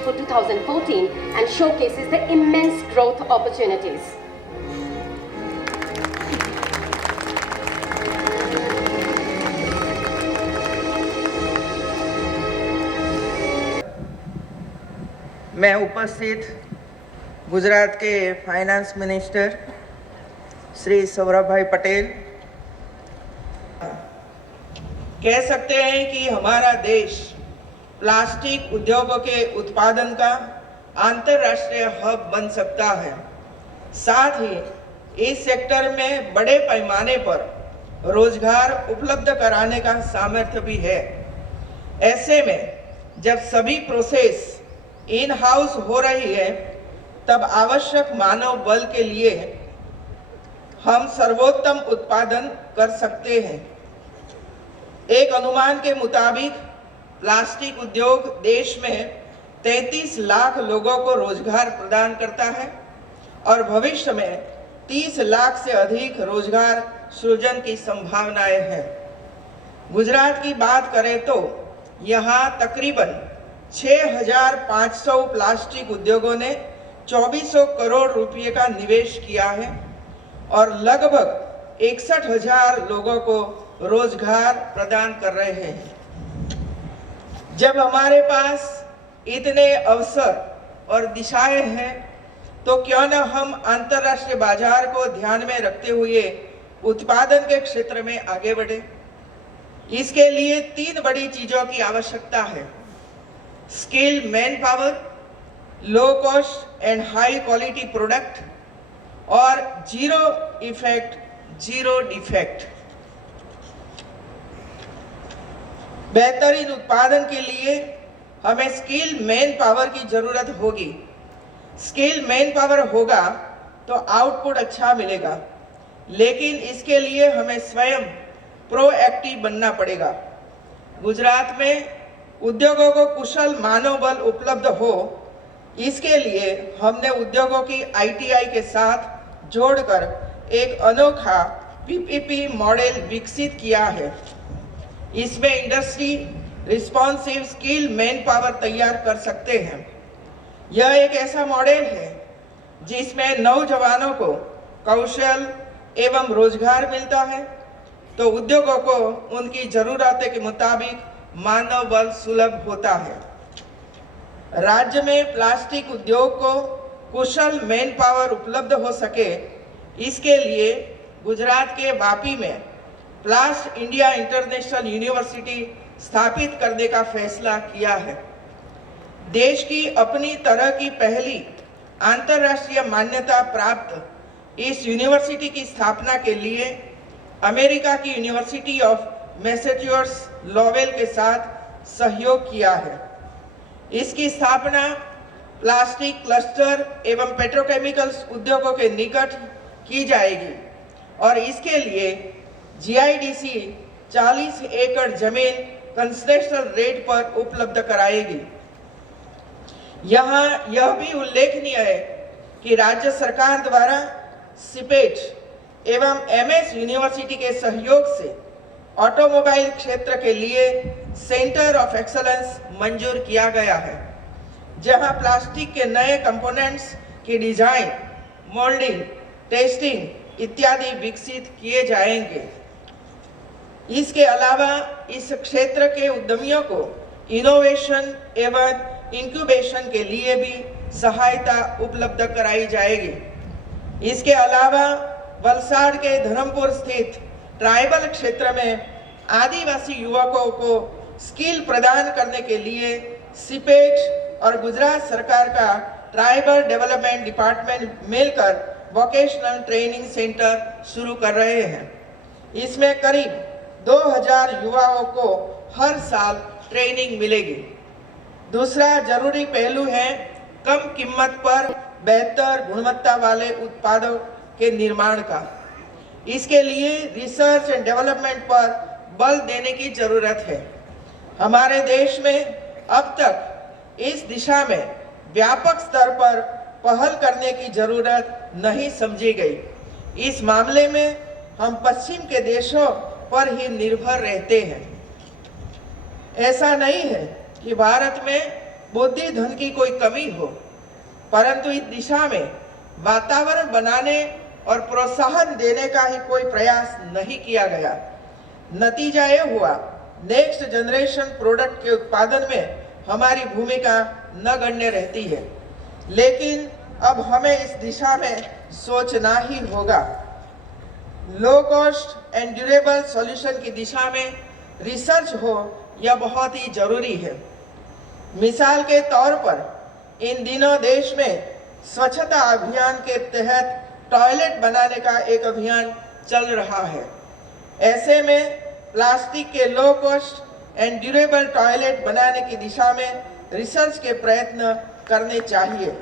strategy for 2014 and showcases the immense growth opportunities. मैं उपस्थित गुजरात के फाइनेंस मिनिस्टर श्री सौरभ भाई पटेल, कह सकते हैं कि हमारा देश प्लास्टिक उद्योगों के उत्पादन का अंतर्राष्ट्रीय हब बन सकता है। साथ ही इस सेक्टर में बड़े पैमाने पर रोजगार उपलब्ध कराने का सामर्थ्य भी है। ऐसे में जब सभी प्रोसेस इन हाउस हो रही है, तब आवश्यक मानव बल के लिए हम सर्वोत्तम उत्पादन कर सकते हैं। एक अनुमान के मुताबिक प्लास्टिक उद्योग देश में 33 लाख लोगों को रोजगार प्रदान करता है और भविष्य में 30 लाख से अधिक रोजगार सृजन की संभावनाएं हैं। गुजरात की बात करें तो यहाँ तकरीबन 6,500 प्लास्टिक उद्योगों ने 2400 करोड़ रुपए का निवेश किया है और लगभग 61,000 लोगों को रोजगार प्रदान कर रहे हैं। जब हमारे पास इतने अवसर और दिशाएं हैं, तो क्यों न हम अंतर्राष्ट्रीय बाजार को ध्यान में रखते हुए उत्पादन के क्षेत्र में आगे बढ़े। इसके लिए 3 बड़ी चीजों की आवश्यकता है: skill man power, low cost and high quality product और जीरो इफेक्ट जीरो डिफेक्ट। बेहतरीन उत्पादन के लिए हमें स्किल मैन पावर की जरूरत होगी। स्किल मैन पावर होगा तो आउटपुट अच्छा मिलेगा, लेकिन इसके लिए हमें स्वयं प्रोएक्टिव बनना पड़ेगा। गुजरात में उद्योगों को कुशल मानव बल उपलब्ध हो, इसके लिए हमने उद्योगों की आईटीआई के साथ जोड़कर एक अनोखा पीपीपी मॉडल विकसित किया है। इसमें industry responsive skill man power तैयार कर सकते हैं। यह एक ऐसा मॉडल है जिसमें नौजवानों को कौशल एवं रोजगार मिलता है, तो उद्योगों को उनकी जरूरतों के मुताबिक मानव बल सुलभ होता है। राज्य में प्लास्टिक उद्योग को कुशल मैन पावर उपलब्ध हो सके, इसके लिए गुजरात के वापी में प्लास्ट इंडिया इंटरनेशनल यूनिवर्सिटी स्थापित करने का फैसला किया है। देश की अपनी तरह की पहली अंतर्राष्ट्रीय मान्यता प्राप्त इस यूनिवर्सिटी की स्थापना के लिए अमेरिका की यूनिवर्सिटी ऑफ मैसेच्यूसेट्स लॉवेल के साथ सहयोग किया है। इसकी स्थापना प्लास्टिक क्लस्टर एवं पेट्रोकेमिकल्स उद्योगों के निकट की जाएगी और इसके लिए जीआईडीसी 40 एकड़ जमीन कंसेशनल रेट पर उपलब्ध कराएगी। यहाँ यह भी उल्लेखनीय है कि राज्य सरकार द्वारा सिपेट एवं एमएस यूनिवर्सिटी के सहयोग से ऑटोमोबाइल क्षेत्र के लिए सेंटर ऑफ एक्सलेंस मंजूर किया गया है, जहां प्लास्टिक के नए कंपोनेंट्स की डिजाइन, मोल्डिंग, टेस्टिंग इत्यादि विकसित किए जाएंगे। इसके अलावा इस क्षेत्र के उद्यमियों को इनोवेशन एवं इंक्यूबेशन के लिए भी सहायता उपलब्ध कराई जाएगी। इसके अलावा वलसाड़ के धर्मपुर स्थित ट्राइबल क्षेत्र में आदिवासी युवकों को स्किल प्रदान करने के लिए सिपेट और गुजरात सरकार का ट्राइबल डेवलपमेंट डिपार्टमेंट मिलकर वोकेशनल ट्रेनिंग सेंटर शुरू कर रहे हैं। इसमें करीब 2000 युवाओं को हर साल ट्रेनिंग मिलेगी। दूसरा जरूरी पहलू है कम कीमत पर बेहतर गुणवत्ता वाले उत्पादों के निर्माण का। इसके लिए रिसर्च एंड डेवलपमेंट पर बल देने की जरूरत है। हमारे देश में अब तक इस दिशा में व्यापक स्तर पर पहल करने की जरूरत नहीं समझी गई। इस मामले में हम पश्चिम के देशों पर ही निर्भर रहते हैं। ऐसा नहीं है कि भारत में बुद्धि धन की कोई कमी हो, परंतु इस दिशा में वातावरण बनाने और प्रोत्साहन देने का ही कोई प्रयास नहीं किया गया। नतीजा ये हुआ, नेक्स्ट जनरेशन प्रोडक्ट के उत्पादन में हमारी भूमिका नगण्य रहती है। लेकिन अब हमें इस दिशा में सोचना ही होगा। Low cost and durable solution की दिशा में रिसर्च हो, यह बहुत ही जरूरी है। मिसाल के तौर पर इन दिनों देश में स्वच्छता अभियान के तहत टॉयलेट बनाने का एक अभियान चल रहा है। ऐसे में प्लास्टिक के low cost and durable toilet बनाने की दिशा में रिसर्च के प्रयत्न करने चाहिए।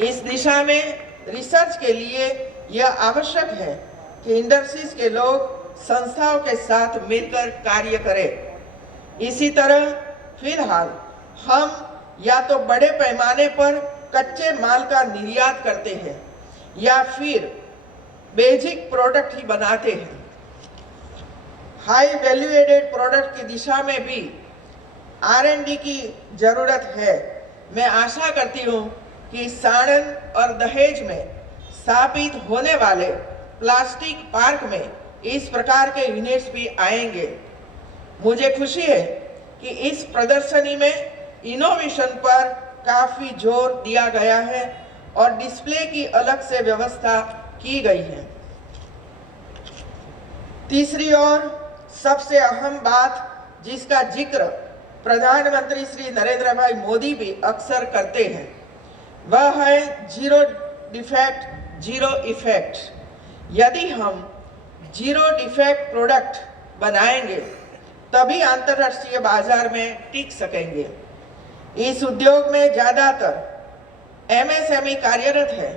इस दिशा में रिसर्च के लिए यह आवश्यक है कि इंडस्ट्रीज के लोग संस्थाओं के साथ मिलकर कार्य करें। इसी तरह फिलहाल हम या तो बड़े पैमाने पर कच्चे माल का निर्यात करते हैं या फिर बेसिक प्रोडक्ट ही बनाते हैं। हाई वैल्यू एडेड प्रोडक्ट की दिशा में भी R&D की जरूरत है। मैं आशा करती हूँ कि सारण और दहेज में स्थापित होने वाले प्लास्टिक पार्क में इस प्रकार के यूनिट्स भी आएंगे। मुझे खुशी है कि इस प्रदर्शनी में इनोवेशन पर काफी जोर दिया गया है और डिस्प्ले की अलग से व्यवस्था की गई है। तीसरी और सबसे अहम बात जिसका जिक्र प्रधानमंत्री श्री नरेंद्र भाई मोदी भी अक्सर करते हैं, वह है जीरो डिफेक्ट जीरो इफेक्ट। यदि हम जीरो डिफेक्ट प्रोडक्ट बनाएंगे तभी अंतर्राष्ट्रीय बाजार में टिक सकेंगे। इस उद्योग में ज़्यादातर MSME कार्यरत है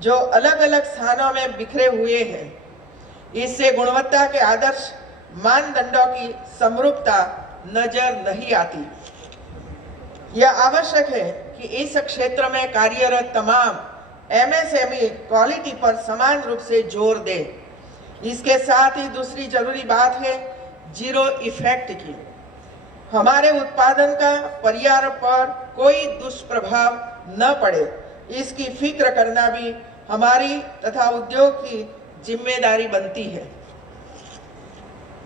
जो अलग अलग स्थानों में बिखरे हुए हैं। इससे गुणवत्ता के आदर्श मानदंडों की समरूपता नजर नहीं आती। यह आवश्यक है कि इस क्षेत्र में कार्यरत तमाम MSME क्वालिटी पर समान रूप से जोर दें। इसके साथ ही दूसरी जरूरी बात है जीरो इफेक्ट की। हमारे उत्पादन का पर्यावरण पर कोई दुष्प्रभाव न पड़े, इसकी फिक्र करना भी हमारी तथा उद्योग की जिम्मेदारी बनती है।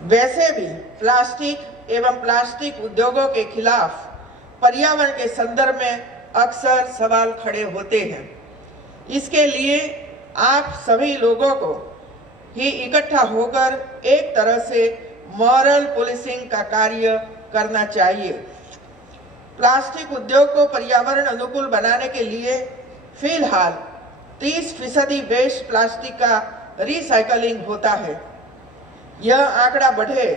वैसे भी प्लास्टिक एवं प्लास्टिक उद्योगों के खिलाफ पर्यावरण के संदर्भ में अक्सर सवाल खड़े होते हैं। इसके लिए आप सभी लोगों को ही इकट्ठा होकर एक तरह से मॉरल पुलिसिंग का कार्य करना चाहिए। प्लास्टिक उद्योग को पर्यावरण अनुकूल बनाने के लिए फिलहाल 30% वेस्ट प्लास्टिक का रिसाइकलिंग होता है। यह आंकड़ा बढ़े,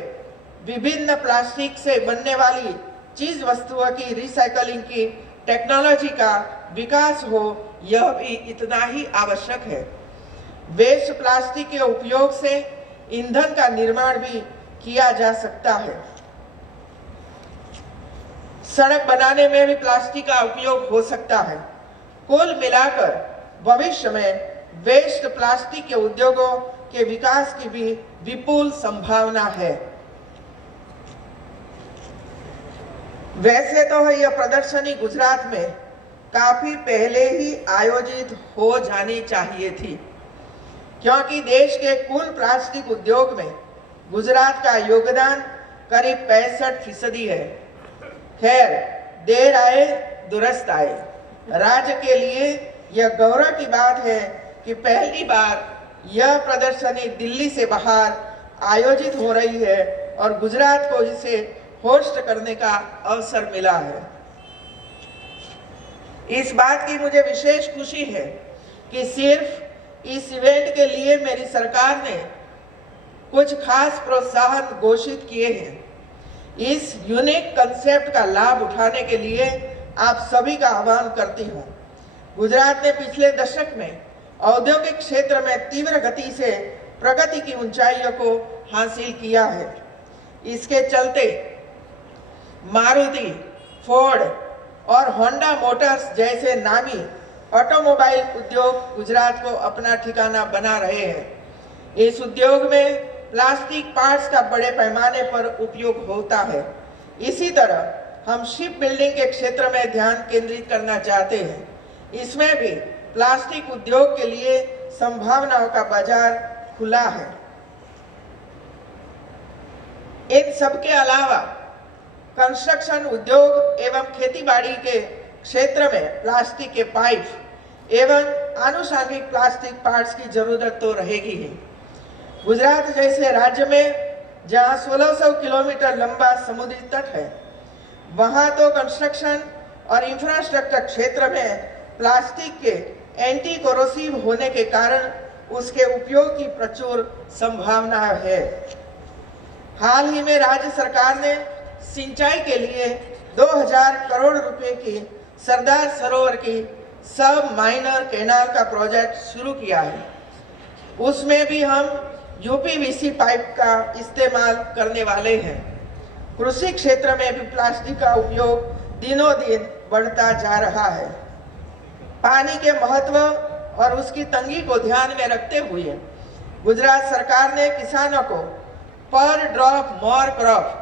विभिन्न प्लास्टिक से बनने वाली चीज वस्तुओं की रिसाइकलिंग की टेक्नोलॉजी का विकास हो, यह भी इतना ही आवश्यक है। वेस्ट प्लास्टिक के उपयोग से ईंधन का निर्माण भी किया जा सकता है। सड़क बनाने में भी प्लास्टिक का उपयोग हो सकता है। कुल मिलाकर भविष्य में वेस्ट प्लास्टिक के उद्योगों के विकास की भी विपुल संभावना है। वैसे तो यह प्रदर्शनी गुजरात में काफी पहले ही आयोजित हो जानी चाहिए थी, क्योंकि देश के कुल प्लास्टिक उद्योग में गुजरात का योगदान करीब 65% है। खैर, देर आए दुरुस्त आए। राज्य के लिए यह गौरव की बात है कि पहली बार यह प्रदर्शनी दिल्ली से बाहर आयोजित हो रही है और गुजरात को इसे होस्ट करने का अवसर मिला है। इस बात की मुझे विशेष खुशी है कि सिर्फ इस इवेंट के लिए मेरी सरकार ने कुछ खास प्रोत्साहन घोषित किए हैं। इस यूनिक कंसेप्ट का लाभ उठाने के लिए आप सभी का आह्वान करती हूँ। गुजरात ने पिछले दशक में औद्योगिक क्षेत्र में तीव्र गति से प्रगति की ऊंचाइयों को हासिल किया है। इसके चलते मारुति, फोर्ड और होंडा मोटर्स जैसे नामी ऑटोमोबाइल उद्योग गुजरात को अपना ठिकाना बना रहे हैं। इस उद्योग में प्लास्टिक पार्ट्स का बड़े पैमाने पर उपयोग होता है। इसी तरह हम शिप बिल्डिंग के क्षेत्र में ध्यान केंद्रित करना चाहते हैं। इसमें भी प्लास्टिक उद्योग के लिए संभावनाओं का बाजार खुला है। इन सब के अलावा कंस्ट्रक्शन उद्योग एवं खेतीबाड़ी के क्षेत्र में प्लास्टिक के पाइप एवं आनुषंगिक प्लास्टिक पार्ट्स की जरूरत तो रहेगी ही। गुजरात जैसे राज्य में जहां 1600 किलोमीटर लंबा समुद्री तट है, वहां तो कंस्ट्रक्शन और इंफ्रास्ट्रक्चर क्षेत्र में प्लास्टिक के एंटी कोरोसिव होने के कारण उसके उपयोग की प्रचुर संभावना है। हाल ही में राज्य सरकार ने सिंचाई के लिए 2000 करोड़ रुपए की सरदार सरोवर की सब माइनर कैनाल का प्रोजेक्ट शुरू किया है। उसमें भी हम यूपीवीसी पाइप का इस्तेमाल करने वाले हैं। कृषि क्षेत्र में भी प्लास्टिक का उपयोग दिनों दिन बढ़ता जा रहा है। पानी के महत्व और उसकी तंगी को ध्यान में रखते हुए गुजरात सरकार ने किसानों को पर ड्रॉप मोर क्रॉप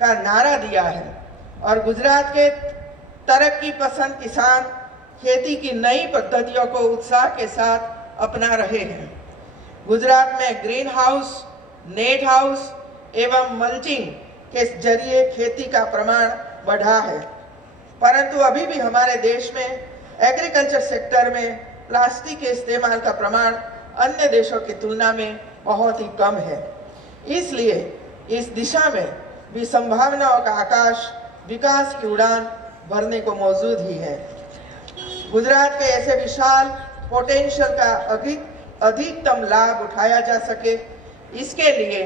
का नारा दिया है और गुजरात के तरक्की पसंद किसान खेती की नई पद्धतियों को उत्साह के साथ अपना रहे हैं। गुजरात में ग्रीन हाउस, नेट हाउस एवं मल्चिंग के जरिए खेती का प्रमाण बढ़ा है, परंतु अभी भी हमारे देश में एग्रीकल्चर सेक्टर में प्लास्टिक के इस्तेमाल का प्रमाण अन्य देशों की तुलना में बहुत ही कम है। इसलिए इस दिशा में भी संभावनाओं का आकाश विकास की उड़ान भरने को मौजूद ही है। गुजरात के ऐसे विशाल पोटेंशियल का अधिकतम लाभ उठाया जा सके, इसके लिए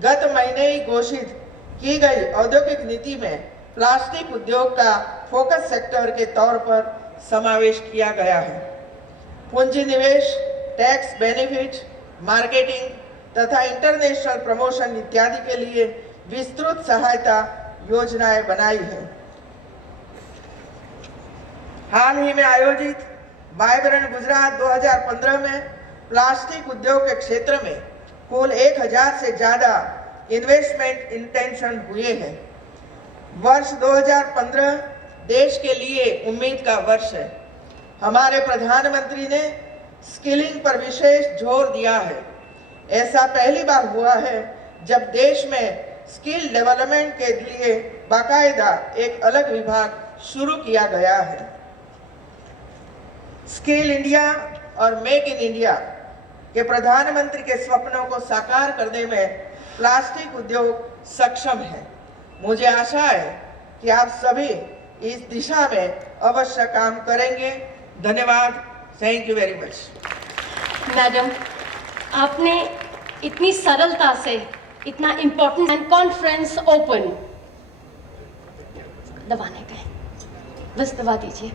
गत महीने ही घोषित की गई औद्योगिक नीति में प्लास्टिक उद्योग का फोकस सेक्टर के तौर पर समावेश किया गया है। पूंजी निवेश, टैक्स बेनिफिट, मार्केटिंग तथा इंटरनेशनल प्रमोशन इत्यादि के लिए विस्तृत सहायता योजनाएं बनाई है। हाल ही में आयोजित वाइब्रेंट गुजरात 2015 में प्लास्टिक उद्योग के क्षेत्र में कुल 1000 से ज्यादा इन्वेस्टमेंट इंटेंशन हुए हैं। वर्ष 2015 देश के लिए उम्मीद का वर्ष है। हमारे प्रधानमंत्री ने स्किलिंग पर विशेष जोर दिया है। ऐसा पहली बार हुआ है जब देश में स्किल डेवलपमेंट के लिए बाकायदा एक अलग विभाग शुरू किया गया है। स्किल इंडिया और मेक इन इंडिया के प्रधानमंत्री के स्वप्नों को साकार करने में प्लास्टिक उद्योग सक्षम है। मुझे आशा है कि आप सभी इस दिशा में अवश्य काम करेंगे। धन्यवाद। Thank you very much. Madam, आपने इतनी सरलता से इतना इम्पोर्टेंट एंड कॉन्फ्रेंस ओपन दबाने गए, बस दबा दीजिए।